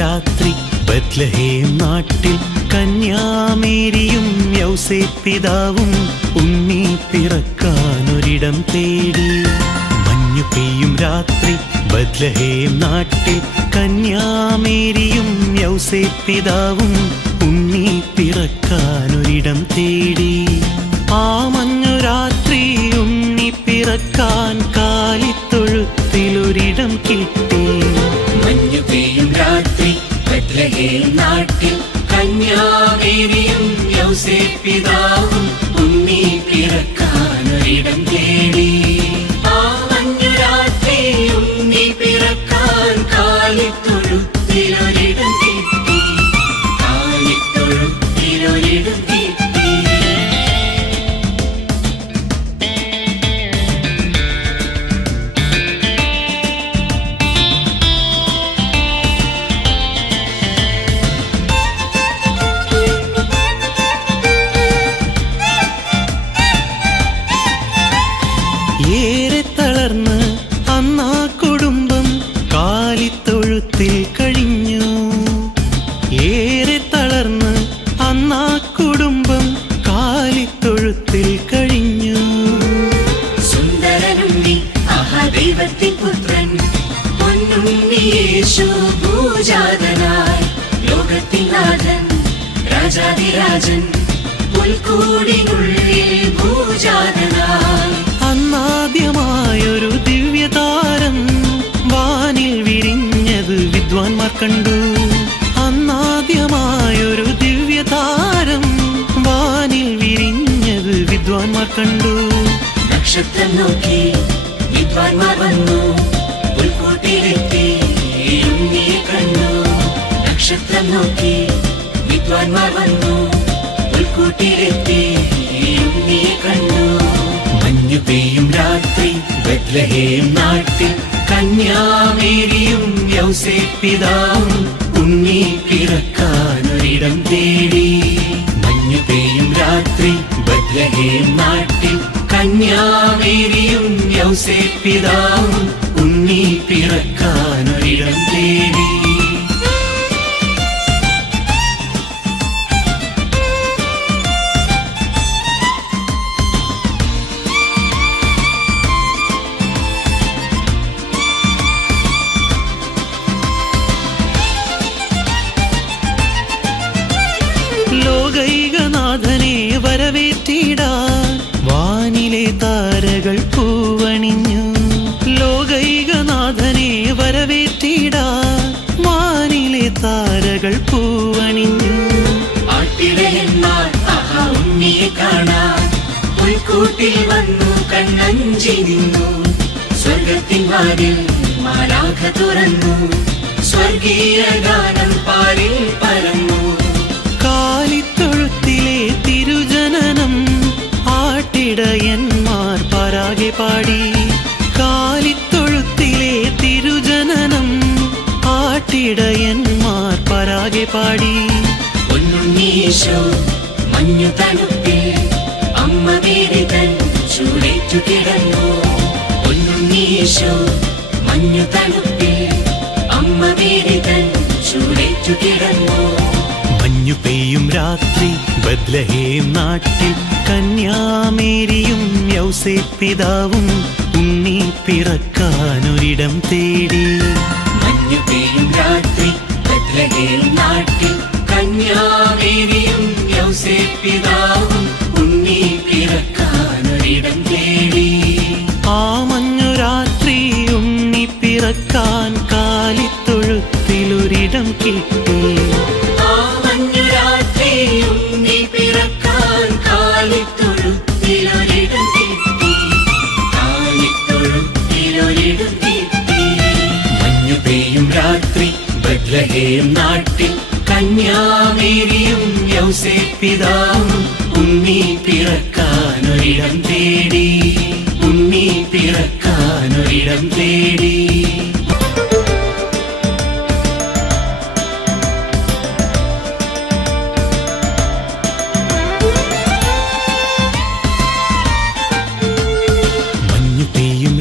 രാത്രി ബത്ലഹേം നാട്ടിൽ കന്യാമേരിയും യൗസേപ്പ് പിതാവും ഉണ്ണി പിറക്കാനൊരിടം തേടി. മഞ്ഞു പെയ്യും രാത്രി ബത്ലഹേം നാട്ടിൽ കന്യാമേരിയും യൗസേപ്പ് പിതാവും ഉണ്ണി പിറക്കാനൊരിടം തേടി. ആ മഞ്ഞു രാത്രി ഉണ്ണി പിറക്കാൻ കാലിത്തൊഴുത്തിലൊരിടം കിട്ടി. മഞ്ഞു പെയ്യും രാത്രി ബത്ലഹേം നാട്ടിൽ കന്യാമേരിയും യൗസേപ്പ് പിതാവും ഉണ്ണി പിറക്കാനൊരിടം തേടി. ആ മഞ്ഞു രാത്രി ഉണ്ണി പിറക്കാൻ കാലിത്തൊഴുത്തിലൊരിടം കിട്ടി. കാലിത്തൊഴുത്തിലൊരിടം കിട്ടി. ഏറെ തളർന്ന് അന്നാ കുടുംബം കാലിത്തൊഴുത്തിൽ കഴിഞ്ഞു. ഏറെ തളർന്ന് അന്നാ കുടുംബം കാലിത്തൊഴുത്തിൽ കഴിഞ്ഞു. സുന്ദരനുണ്ണി ദൈവത്തിൻ പുത്രൻ പൊന്നുണ്ണി യേശു ഭൂജാതനായി ലോകത്തിൻ നാഥൻ രാജാധിരാജൻ പുൽക്കൂടിനുള്ളിൽ ഭൂജാതനായി. അന്നാദ്യമായൊരു ദിവ്യതാരം വാനിൽ വിരിഞ്ഞത് വിദ്വാൻമാർ കണ്ടു. അന്നാദ്യമായൊരു ദിവ്യതാരം വാനിൽ വിരിഞ്ഞത് വിദ്വാൻമാർ കണ്ടു. നക്ഷത്രം നോക്കി വിദ്വാൻമാർ വന്നു പുൽക്കൂട്ടിലെത്തി ഉണ്ണിയെ കണ്ടു. നക്ഷത്രം നോക്കി വിദ്വാൻമാർ വന്നു പുൽക്കൂട്ടിലെത്തി ഉണ്ണിയെ കണ്ടു. മഞ്ഞു പെയ്യും രാത്രി ബത്ലഹേം നാട്ടിൽ കന്യാമേരിയും യൗസേപ്പ് പിതാവും ഉണ്ണി പിറക്കാനൊരിടം തേടി. മഞ്ഞു പെയ്യും രാത്രി ബത്ലഹേം നാട്ടിൽ കന്യാമേരിയും യൗസേപ്പ് പിതാവും ഉണ്ണി പിറക്കാനൊരിടം തേടി. ലോകൈകനാഥനെ വരവേറ്റിടാൻ വാനിലെ താരകൾ പൂവണിഞ്ഞു. ലോകൈകനാഥനെ വരവേറ്റിടാൻ വാനിലെ താരകൾ പൂവണിഞ്ഞു. ആട്ടിടയന്മാർ ഉണ്ണിയെ കാണാൻ പുൽക്കൂട്ടിൽ വന്നു കണ്ണഞ്ചി നിന്നു. സ്വർഗത്തിൻ വാതിൽ മാലാഖ തുറന്നു. സ്വർഗീയ ഗാനം പാരിൽ പരന്നു. കാലിത്തൊഴുത്തിലെ തിരുജനനം ആട്ടിടയന്മാർ പരാകെ പാടി. കാലിത്തൊഴുത്തിലെ തിരുജനനം ആട്ടിടയന്മാർ പരാകെ പാടി. പൊന്നുണ്ണീശോ മഞ്ഞു തണുപ്പിൽ അമ്മ മേരി തൻ ചൂടേറ്റു കിടന്നു. പൊന്നുണ്ണീശോ മഞ്ഞു തണുപ്പിൽ അമ്മ മേരി തൻ ചൂടേറ്റു കിടന്നു. മഞ്ഞു പെയ്യും രാത്രി ബത്ലഹേം നാട്ടിൽ കന്യാമേരിയും യൗസേപ്പ് പിതാവും ഉണ്ണി പിറക്കാനൊരിടം തേടി. മഞ്ഞു പെയ്യും രാത്രി ബത്ലഹേം നാട്ടിൽ കന്യാമേരിയും യൗസേപ്പ് പിതാവും ഉണ്ണി പിറക്കാനൊരിടം തേടി. ആ മഞ്ഞു രാത്രി ഉണ്ണി പിറക്കാൻ കാലിത്തൊഴുത്തിലൊരിടം കിട്ടി. ആ മഞ്ഞു രാത്രി ഉണ്ണി പിറക്കാൻ കാലിത്തൊഴുത്തിലൊരിടം കിട്ടി. കാലിത്തൊഴുത്തിലൊരിടം കിട്ടി. മഞ്ഞു പെയ്യും രാത്രി ബത്ലഹേം നാട്ടിൽ കന്യാമേരിയും യൗസേപ്പ് പിതാവും ഉണ്ണി പിറക്കാനൊരിടം തേടി. ഉണ്ണി പിറക്കാനൊരിടം തേടി.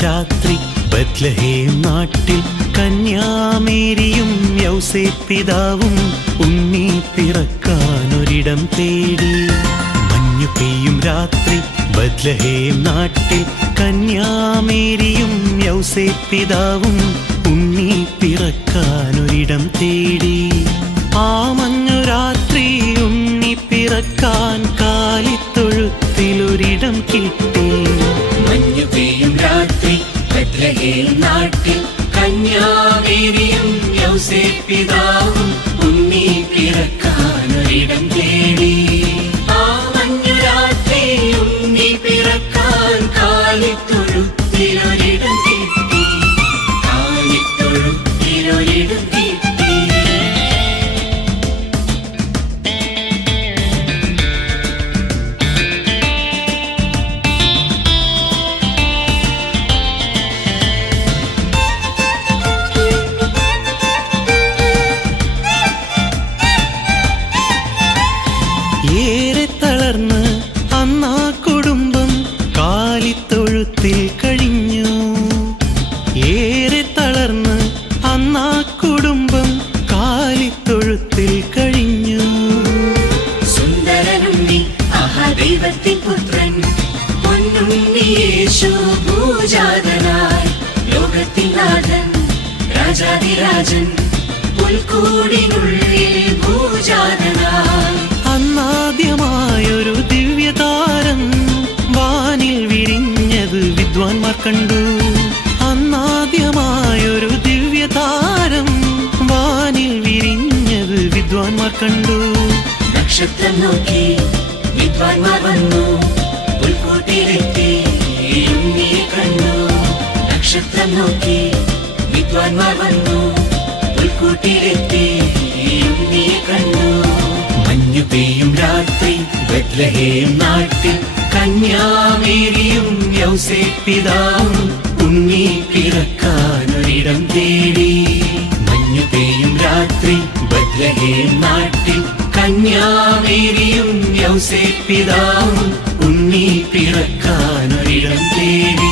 രാത്രി ബത്ലഹേം നാട്ടിൽ കന്യാമേരിയും യൗസേപ്പിതാവും ഉണ്ണി പിറക്കാനൊരിടം തേടി. മഞ്ഞു പെയ്യും രാത്രി ബത്ലഹേം നാട്ടിൽ കന്യാമേരിയും യൗസേപ്പിതാവും ഉണ്ണി പിറക്കാനൊരിടം തേടി. ആ മഞ്ഞു രാത്രി ഉണ്ണി പിറക്കാൻ കാലിത്തൊഴുത്തിലൊരിടം കിട്ടി. മഞ്ഞു പെയ്യും രാത്രി ബത്ലഹേം നാട്ടിൽ കന്യാമേരിയും യൗസേപ്പിതാവും ഉണ്ണി പിറക്കാനൊരിടം തേടി. ആ മഞ്ഞു രാത്രി ഉണ്ണി പിറക്കാൻ കാലിത്തൊഴുത്തിലൊരിടം കിട്ടി. കാലിത്തൊഴുത്തിലൊരിടം കിട്ടി. ഏറെ തളർന്ന് അന്നാ കുടുംബം കാലിത്തൊഴുത്തിൽ കഴിഞ്ഞു. ഏറെ തളർന്ന് അന്നാ കുടുംബം കാലിത്തൊഴുത്തിൽ കഴിഞ്ഞു. സുന്ദരനുണ്ണി ദൈവത്തിൻ പുത്രൻ പൊന്നുണ്ണി യേശു ഭൂജാതനായി ലോകത്തിൻ നാഥൻ രാജാതിരാജൻ പുൽക്കൂടിനുള്ളിൽ ഭൂജാതനായി. അന്നാദ്യമായൊരു ദിവ്യതാരം വാനിൽ വിരിഞ്ഞത് വിദ്വാൻമാർ കണ്ടു. അന്നാദ്യമായൊരു ദിവ്യതാരം വാനിൽ വിരിഞ്ഞത് വിദ്വാൻമാർ കണ്ടു. നക്ഷത്രം നോക്കി വിദ്വാൻമാർ വന്നു പുൽക്കൂട്ടിലെത്തി ഉണ്ണിയെ കണ്ടു. നക്ഷത്രം നോക്കി വിദ്വാൻമാർ വന്നു പുൽക്കൂട്ടിലെത്തി ഉണ്ണിയെ കണ്ടു. മഞ്ഞു പെയ്യും രാത്രി ബത്ലഹേം നാട്ടിൽ കന്യാമേരിയും യൗസേപ്പിതാവും ഉണ്ണി പിറക്കാനൊരിടം തേടി. മഞ്ഞു പെയ്യും രാത്രി ബത്ലഹേം നാട്ടിൽ കന്യാമേരിയും യൗസേപ്പിതാവും ഉണ്ണി പിറക്കാനൊരിടം തേടി.